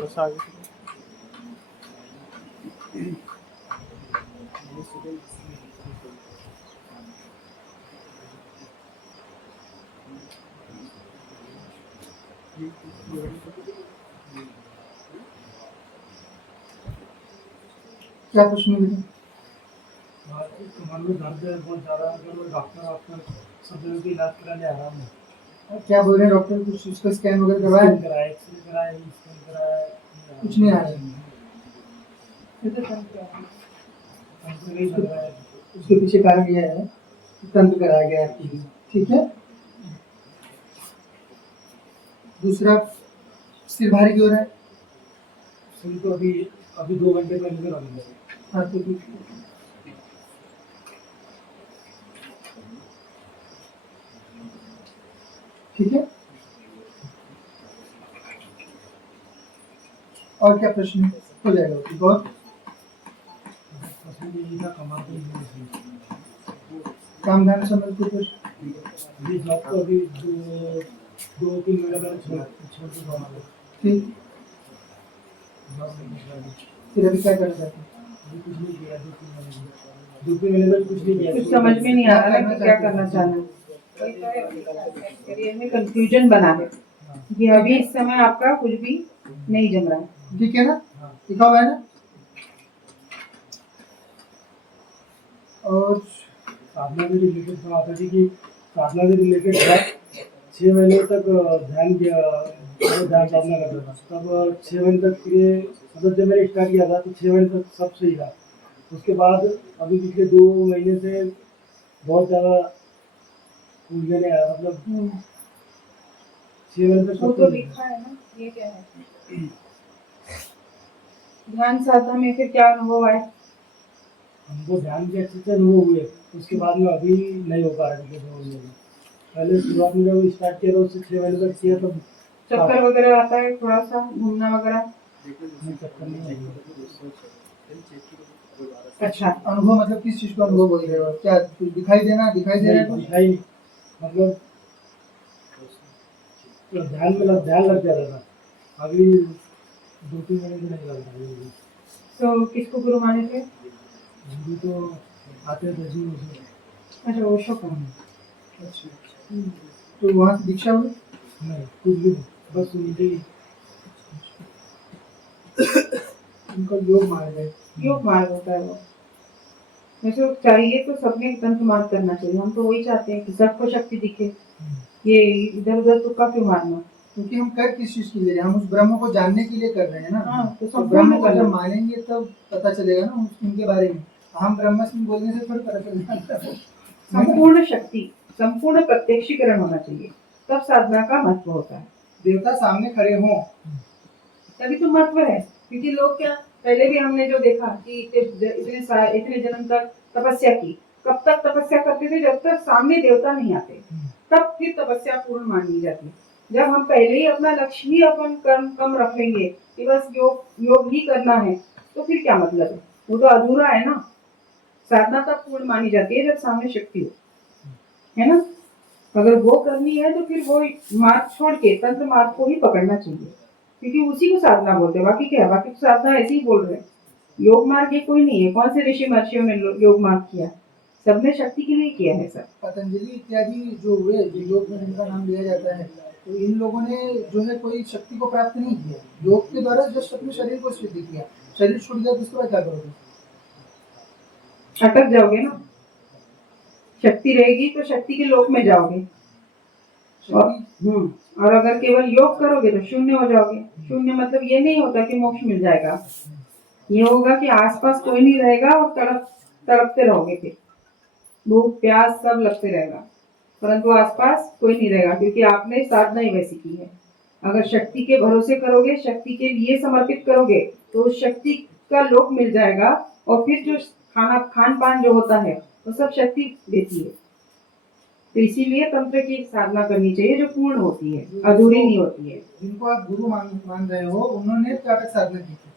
थोड़ा सा आगे। क्या प्रश्न है? मान लो दर्द है बहुत ज़्यादा, अगर डॉक्टर आपका सब जगह के इलाज कराने आ रहा हूँ, क्या बोल रहे हैं डॉक्टर? कुछ उसका स्कैन वगैरह करवाया? एक्सरे कराया, स्कैन कराया, कुछ नहीं आ रहा है। उसके पीछे कारण यह है कि तंत्र कराया गया है। ठीक है। दूसरा, सिर भारी क्यों हो रहा है? सिर तो अभी 2 घंटे पहले करा लिया। हाँ तो ठीक। ठीक है। और क्या प्रश्न है? हो जाएगा ठीक। और काम धाम संबंध के प्रश्न? जॉब को अभी 2-3 महीने पहले छोड़ चुका हूँ। ठीक। फिर अभी क्या करना चाहते हैं? कुछ नहीं किया, 2-3 महीने तक कुछ नहीं किया। कुछ समझ में नहीं आ रहा है कि क्या करना चाहना। करियर में कंफ्यूजन बना है कि अभी इस समय आपका कुछ भी नहीं जम रहा है। ठीक है ना? लिखा हुआ है ना? और साधना से रिलेटेड बात है कि साधना से रिलेटेड 6 महीने तक ध्यान साधना करता था। तब 6 महीने तक ये मतलब जब मैंने स्टार्ट किया था तो 6 महीने तक सब सही था। उसके बाद अभी पिछले 2 महीने से बहुत ज़्यादा उलझने आया, मतलब 6 महीने तक वो तो लिखा है ना, ये क्या है? ध्यान साधना में फिर क्या अनुभव आए? हमको ध्यान के अच्छे से अनुभव हुए। उसके बाद में अभी नहीं हो पा रहा है। पहले शुरुआत में जब स्टार्ट किया था उससे 6 महीने तक किया तब चक्कर वगैरह आता है, थोड़ा सा घूमना वगैरह? चक्कर नहीं आई। अच्छा, अनुभव मतलब किस चीज का अनुभव बोल रहे हो? क्या कुछ दिखाई दे रहा है? दिखाई नहीं, मतलब ध्यान लग जाता था। अभी 2-3 महीने से नहीं लगता है। तो किसको गुरु माने थे? गुरु तो आते थे जी उसे। अच्छा, ओशो का। अच्छा। तो वहाँ से दीक्षा हुई? नहीं, कुछ भी नहीं, बस उनकी उनका योग मार्ग है। योग मार्ग होता है वो। वैसे चाहिए तो सबने तंत्र मार्ग करना चाहिए। हम तो वही चाहते हैं कि सबको शक्ति दिखे। ये इधर उधर तुक्का क्यों मारना? क्योंकि हम कर किस चीज के लिए? हम उस ब्रह्म को जानने के लिए कर रहे हैं ना। हाँ, तो ब्रह्म को जब मानेंगे तब पता चलेगा ना उनके बारे में। हम ब्रह्मस्मि बोलने से थोड़ी पता चलेगा। संपूर्ण शक्ति, संपूर्ण प्रत्यक्षीकरण होना चाहिए, तब साधना का महत्व होता है। देवता सामने खड़े हों तभी तो महत्व है। क्योंकि लोग क्या, पहले भी हमने जो देखा कि इतने जन्म तक तपस्या की। कब तक तपस्या करते थे? जब तक सामने देवता नहीं आते, तब फिर तपस्या पूर्ण मानी जाती। जब हम पहले ही अपना लक्ष्य ही अपन कम रखेंगे कि बस योग ही करना है, तो फिर क्या मतलब है? वो तो अधूरा है ना। साधना तब पूर्ण मानी जाती है जब सामने शक्ति हो, है ना। अगर वो करनी है तो फिर वो मार्ग छोड़ के तंत्र मार्ग को ही पकड़ना चाहिए, क्योंकि उसी को साधना बोलते हैं। बाकी क्या है? बाकी तो साधना ऐसे ही बोल रहे हैं। योग मार्ग ये कोई नहीं है। कौन से ऋषि महर्षियों ने योग मार्ग किया? सबने शक्ति के लिए किया है सब। पतंजलि इत्यादि जो हुए, जो योग में जिनका नाम लिया जाता है, तो इन लोगों ने जो है कोई शक्ति को प्राप्त नहीं किया। योग के द्वारा जस्ट अपने शरीर को सिद्ध किया। शरीर छूट गया तो उसके बाद क्या करोगे? अटक जाओगे ना। शक्ति रहेगी तो शक्ति के लोक में जाओगे। और अगर केवल योग करोगे तो शून्य हो जाओगे। शून्य मतलब ये नहीं होता कि मोक्ष मिल जाएगा। ये होगा कि आसपास कोई नहीं रहेगा और तड़पते रहोगे। फिर भूख प्यास सब लगते रहेगा, परंतु आसपास कोई नहीं रहेगा, क्योंकि आपने साधना ही वैसी की है। अगर शक्ति के भरोसे करोगे, शक्ति के लिए समर्पित करोगे, तो उस शक्ति का लोक मिल जाएगा। और फिर जो खान पान जो होता है वो सब शक्ति देती है। तो इसीलिए तंत्र की साधना करनी चाहिए जो पूर्ण होती है, अधूरी नहीं होती है। जिनको आप गुरु मान रहे हो, उन्होंने त्राटक साधना की थी।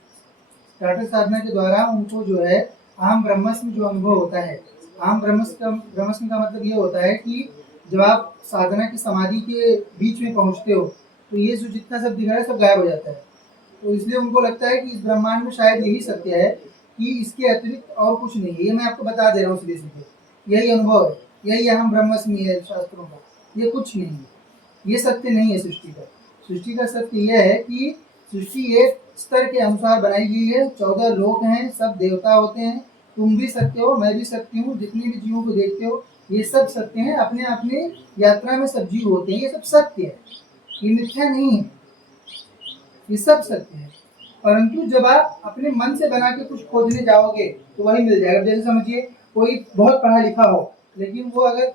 त्राटक साधना के द्वारा उनको जो है अहम ब्रह्मस्मि जो अनुभव होता है। अहम ब्रह्मस्मि का मतलब ये होता है कि जब आप साधना की समाधि के बीच में पहुंचते हो तो ये जो जितना सब दिख रहा है सब गायब हो जाता है। तो इसलिए उनको लगता है कि इस ब्रह्मांड में शायद यही सत्य है कि इसके अतिरिक्त और कुछ नहीं है। ये मैं आपको बता दे रहा हूँ सीधे सीधे, यही अनुभव है, यही अहम ब्रह्मस्मि है शास्त्रों का, ये कुछ नहीं है, ये सत्य नहीं है सृष्टि का। सृष्टि का सत्य यह है कि सृष्टि एक स्तर के अनुसार बनाई गई है, 14 लोक हैं, सब देवता होते हैं, तुम भी सत्य हो, मैं भी सत्य हूँ, जितने भी जीवों को देखते हो ये सब सत्य हैं, अपने अपने यात्रा में सब जीव होते हैं, ये सब सत्य है, ये मिथ्या नहीं है, ये सब सत्य है। परंतु जब आप अपने मन से बना के कुछ खोजने जाओगे तो वही मिल जाएगा। जैसे समझिए कोई बहुत पढ़ा लिखा हो लेकिन वो अगर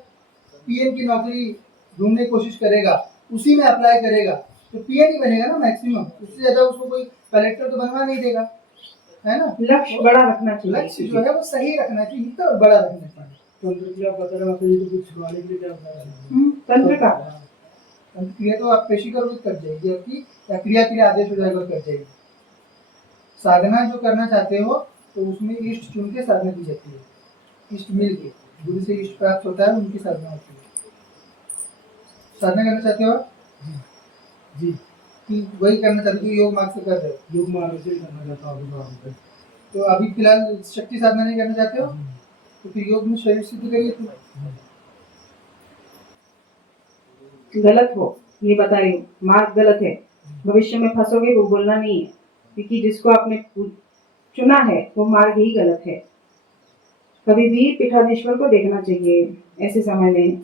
पीएन की नौकरी ढूंढने की कोशिश करेगा, उसी में अप्लाई करेगा तो पीएन ही बनेगा ना मैक्सिमम, उससे ज्यादा उसको कोई कलेक्टर तो बनवा नहीं देगा, है ना। लक्ष्य बड़ा रखना चाहिए। लक्ष्य जो है वो सही रखना चाहिए, तो बड़ा रखना चाहिए। तंत्र की आप बता रहे हो, आपको ये तो कुछ छुड़वाने के लिए क्या बता रहे हैं? तंत्र का क्रिया तो आप पेशी करोगे कर जाएगी आपकी, या क्रिया के लिए आदेश हो जाएगा कर जाएगी। साधना जो करना चाहते हो तो उसमें इष्ट चुन के साधना की जाती है, इष्ट मिल के गुरु से इष्ट प्राप्त होता है, उनकी साधना होती है। साधना करना चाहते हो जी कि वही करना चाहते हो, योग मार्ग से कर रहे हो, योग मार्ग से ही करना चाहता हूँ। तो अभी फिलहाल शक्ति साधना नहीं करना चाहते हो तो फिर योग में शरीर सिद्ध करिए। तो गलत हो ये बता रही हूँ, मार्ग गलत है, भविष्य में फंसोगे वो बोलना नहीं है, क्योंकि जिसको आपने चुना है वो मार्ग ही गलत है। कभी भी पीठाधीश्वर को देखना चाहिए ऐसे समय में,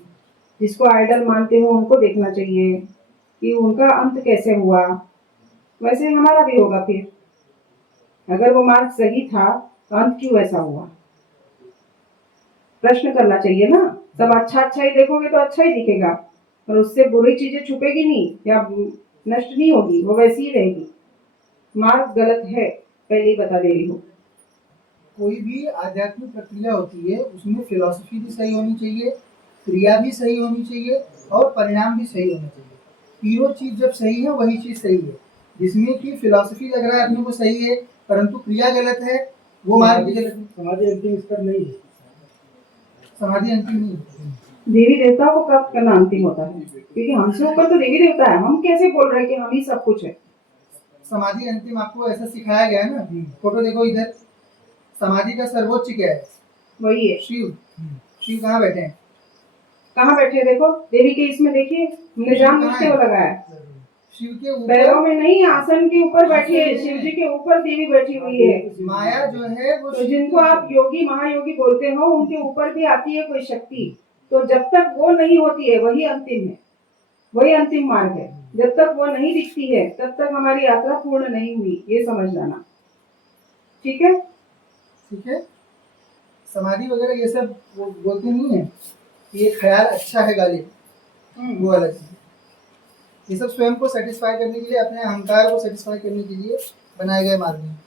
जिसको आइडल मानते हो उनको देखना चाहिए कि उनका अंत कैसे हुआ, वैसे हमारा भी होगा। फिर अगर वो मार्ग सही था तो अंत क्यों ऐसा हुआ, प्रश्न करना चाहिए ना। सब अच्छा अच्छा ही देखोगे तो अच्छा ही दिखेगा, पर उससे बुरी चीजें छुपेगी नहीं या नष्ट नहीं होगी, वो वैसी ही रहेगी। मार्ग गलत है, पहले ही बता दे रही हूँ। कोई भी आध्यात्मिक प्रक्रिया होती है उसमें फिलॉसफी भी सही होनी चाहिए, क्रिया भी सही होनी चाहिए और परिणाम भी सही होना चाहिए। तीनों चीज जब सही है वही चीज सही है। जिसमें कि फिलॉसफी लग रहा है अपने को सही है परंतु क्रिया गलत है, वो मार्ग भी गलत है। समाधि अंतिम स्तर नहीं है, समाधि अंतिम नहीं है। देवी देवताओं को प्राप्त करना अंतिम होता है, क्योंकि हमसे ऊपर तो देवी देवता है। हम कैसे बोल रहे हैं कि हम ही सब कुछ है। समाधि अंतिम आपको ऐसा सिखाया गया है ना। फोटो देखो इधर, समाधि का सर्वोच्च क्या है? वही है। शिव। शिव कहाँ बैठे हैं? कहाँ बैठे हैं? देखो देवी के इसमें देखिए, हमने जानबूझ के वो लगाया है। शिव के पैरों ऊपर में नहीं, आसन के ऊपर बैठी है। शिव जी के ऊपर देवी बैठी हुई है। माया जो है वो तो जिनको आप योगी महायोगी बोलते हो उनके ऊपर भी आती है कोई शक्ति। तो जब तक वो नहीं होती है वही अंतिम है, वही अंतिम मार्ग है। जब तक वो नहीं दिखती है तब तक हमारी यात्रा पूर्ण नहीं हुई, ये समझ जाना। ठीक है, ठीक है। समाधि वगैरह ये सब वो बोलते नहीं है, ये ख्याल अच्छा है गाली, वो अलग चीज। ये सब स्वयं को सेटिस्फाई करने के लिए, अपने अहंकार को सेटिस्फाई करने के लिए बनाए गए मार्ग हैं।